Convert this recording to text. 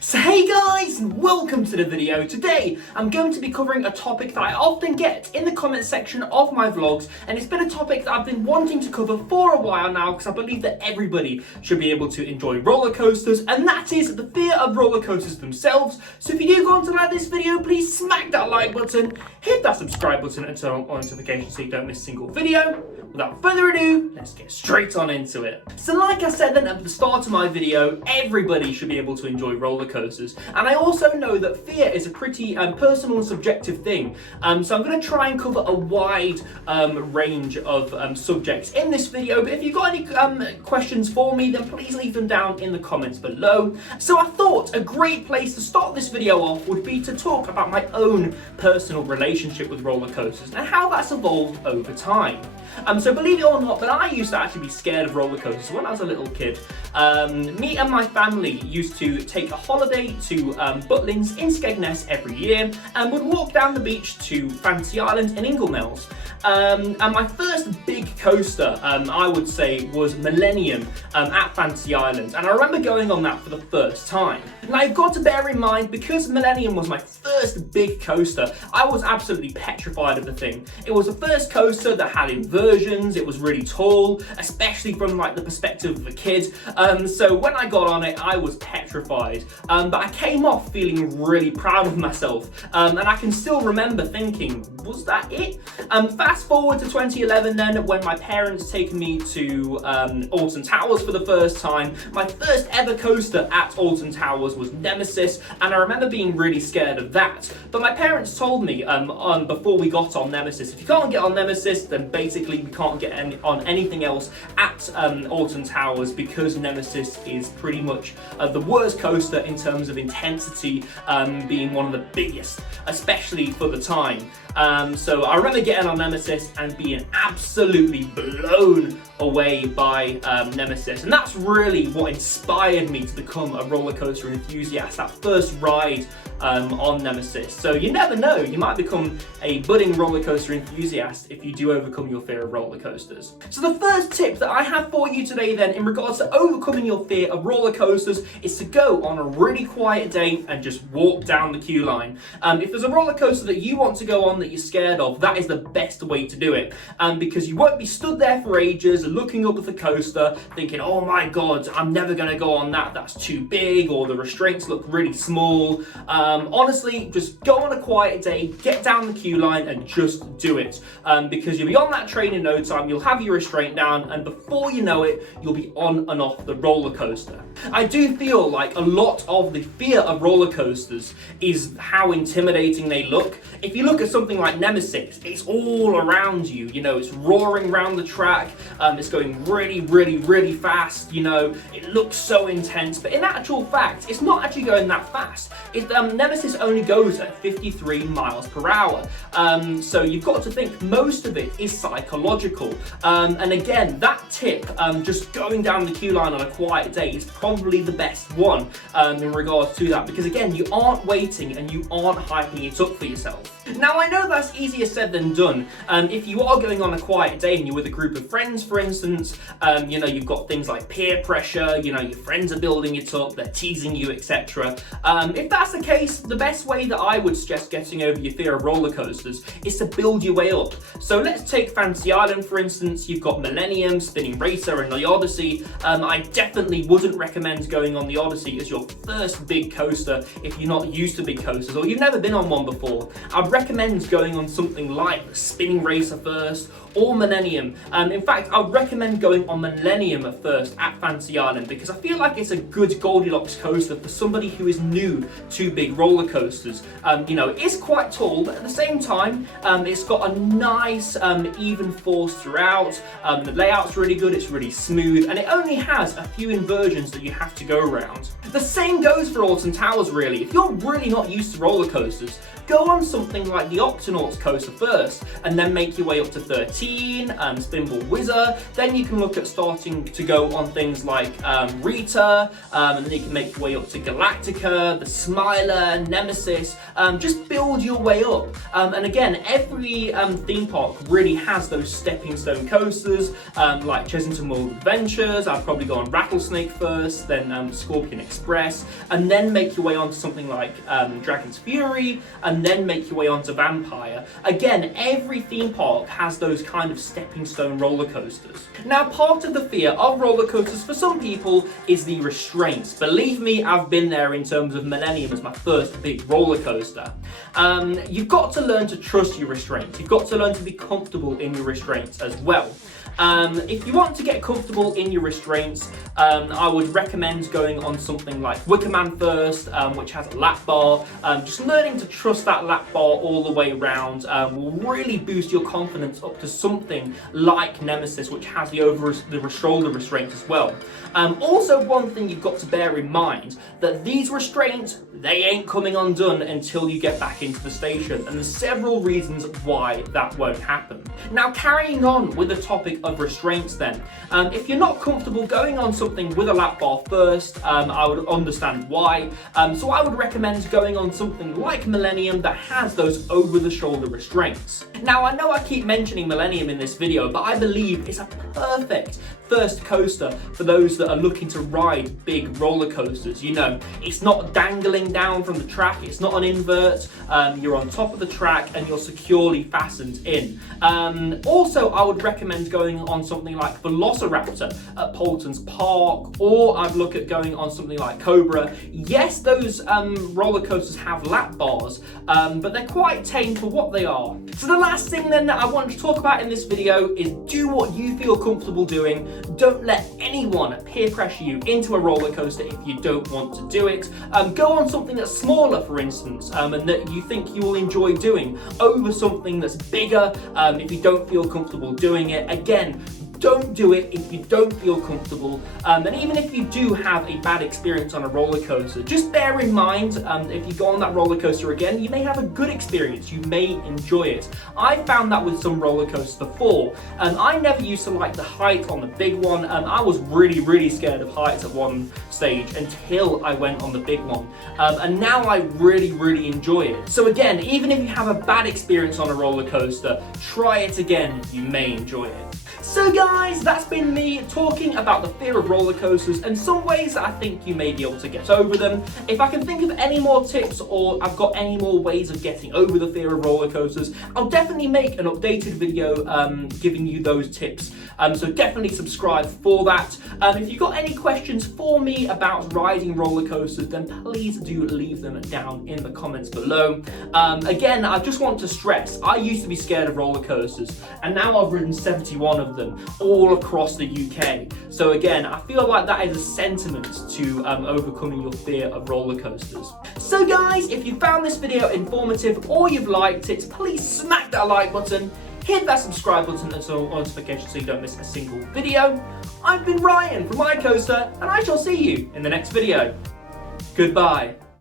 So hey guys, and welcome to the video. Today I'm going to be covering a topic that I often get in the comment section of my vlogs, and it's been a topic that I've been wanting to cover for a while now because I believe that everybody should be able to enjoy roller coasters, and that is the fear of roller coasters themselves. So if you do go on to like this video, please smack that like button, hit that subscribe button and turn on notifications so you don't miss a single video. Without further ado, let's get straight on into it. So like I said then at the start of my video, everybody should be able to enjoy roller coasters, and I also know that fear is a pretty personal and subjective thing, so I'm going to try and cover a wide range of subjects in this video. But if you've got any questions for me, then please leave them down in the comments below. So I thought a great place to start this video off would be to talk about my own personal relationship with roller coasters and how that's evolved over time. So believe it or not, but I used to actually be scared of roller coasters when I was a little kid. Me and my family used to take a holiday to Butlins in Skegness every year and would walk down the beach to Fantasy Island in Inglemells. And my first big coaster, I would say, was Millennium at Fantasy Island, and I remember going on that for the first time. Now you've got to bear in mind, because Millennium was my first big coaster, I was absolutely petrified of the thing. It was the first coaster that had inversions, it was really tall, especially from like the perspective of a kid, so when I got on it I was petrified, but I came off feeling really proud of myself, and I can still remember thinking, was that it? Fast forward to 2011 then, when my parents taken me to Alton Towers for the first time. My first ever coaster at Alton Towers was Nemesis, and I remember being really scared of that. But my parents told me before we got on Nemesis, if you can't get on Nemesis, then basically we can't get on anything else at Alton Towers, because Nemesis is pretty much the worst coaster in terms of intensity, being one of the biggest, especially for the time. So I remember getting on Nemesis and being absolutely blown away by Nemesis, and that's really what inspired me to become a roller coaster enthusiast, that first ride on Nemesis. So you never know, you might become a budding roller coaster enthusiast if you do overcome your fear of roller coasters. So the first tip that I have for you today then, in regards to overcoming your fear of roller coasters, is to go on a really quiet day and just walk down the queue line. If there's a roller coaster that you want to go on that you're scared of, that is the best way to do it, because you won't be stood there for ages looking up at the coaster thinking, oh my god, I'm never going to go on that, that's too big, or the restraints look really small. Honestly, just go on a quiet day, get down the queue line and just do it, because you'll be on that train in no time, you'll have your restraint down, and before you know it, you'll be on and off the roller coaster. I do feel like a lot of the fear of roller coasters is how intimidating they look. If you look at something like Nemesis, it's all around you, you know, it's roaring around the track, it's going really fast, you know, it looks so intense, but in actual fact, it's not actually going that fast. Nemesis only goes at 53 miles per hour, so you've got to think most of it is psychological, and again, that tip, just going down the queue line on a quiet day, is probably the best one in regards to that, because again, you aren't waiting and you aren't hyping it up for yourself. Now I know that's easier said than done. If you are going on a quiet day and you're with a group of friends, for instance, you know, you've got things like peer pressure, you know, your friends are building it up, they're teasing you, etc. If that's the case, the best way that I would suggest getting over your fear of roller coasters is to build your way up. So let's take Fantasy Island for instance. You've got Millennium, Spinning Racer and the Odyssey. I definitely wouldn't recommend going on the Odyssey as your first big coaster if you're not used to big coasters or you've never been on one before. I'd recommend going on something like the Spinning Racer first, or Millennium. In fact, I would recommend going on Millennium at first at Fantasy Island, because I feel like it's a good Goldilocks coaster for somebody who is new to big roller coasters. You know, it is quite tall, but at the same time, it's got a nice even force throughout. The layout's really good, it's really smooth, and it only has a few inversions that you have to go around. The same goes for Alton Towers really. If you're really not used to roller coasters, go on something like the Octonauts coaster first, and then make your way up to 13, Spinball Whizzer. Then you can look at starting to go on things like Rita, and then you can make your way up to Galactica, the Smiler, Nemesis. Just build your way up. And again, every theme park really has those stepping stone coasters, like Chessington World Adventures. I'd probably go on Rattlesnake first, then Scorpion Express, and then make your way on to something like Dragon's Fury, and then make your way on to Vampire. Again, every theme park has those kind of stepping stone roller coasters. Now, part of the fear of roller coasters for some people is the restraints. Believe me, I've been there in terms of Millennium as my first big roller coaster. You've got to learn to trust your restraints. You've got to learn to be comfortable in your restraints as well. If you want to get comfortable in your restraints, I would recommend going on something like Wicker Man first, which has a lap bar. Just learning to trust that lap bar all the way around will really boost your confidence up to something like Nemesis, which has the shoulder restraint as well. Also, one thing you've got to bear in mind, that these restraints, they ain't coming undone until you get back into the station, and there's several reasons why that won't happen. Now, carrying on with the topic of restraints then, if you're not comfortable going on something with a lap bar first, I would understand why. So I would recommend going on something like Millennium that has those over-the-shoulder restraints. Now, I know I keep mentioning Millennium in this video, but I believe it's a perfect first coaster for those that are looking to ride big roller coasters. You know, it's not dangling down from the track, it's not an invert, you're on top of the track and you're securely fastened in. Also, I would recommend going on something like Velociraptor at Paultons Park, or I'd look at going on something like Cobra. Yes, those roller coasters have lap bars, but they're quite tame for what they are. So the last thing then that I want to talk about in this video is do what you feel comfortable doing. Don't let anyone peer pressure you into a roller coaster if you don't want to do it. Go on something that's smaller, for instance, and that you think you will enjoy doing, over something that's bigger if you don't feel comfortable doing it. Again, don't do it if you don't feel comfortable, and even if you do have a bad experience on a roller coaster, just bear in mind, if you go on that roller coaster again, you may have a good experience, you may enjoy it. I found that with some roller coasters before, and I never used to like the height on the big one, and I was really scared of heights at one stage until I went on the big one, and now I really enjoy it. So again, even if you have a bad experience on a roller coaster, try it again, you may enjoy it. So guys, that's been me talking about the fear of roller coasters and some ways that I think you may be able to get over them. If I can think of any more tips, or I've got any more ways of getting over the fear of roller coasters, I'll definitely make an updated video giving you those tips. So definitely subscribe for that. If you've got any questions for me about riding roller coasters, then please do leave them down in the comments below. Again, I just want to stress, I used to be scared of roller coasters, and now I've ridden 71 of them all across the UK. So again, I feel like that is a sentiment to overcoming your fear of roller coasters. So guys, if you found this video informative or you've liked it, please smack that like button, hit that subscribe button and turn on notifications so you don't miss a single video. I've been Ryan from iCoaster, and I shall see you in the next video. Goodbye.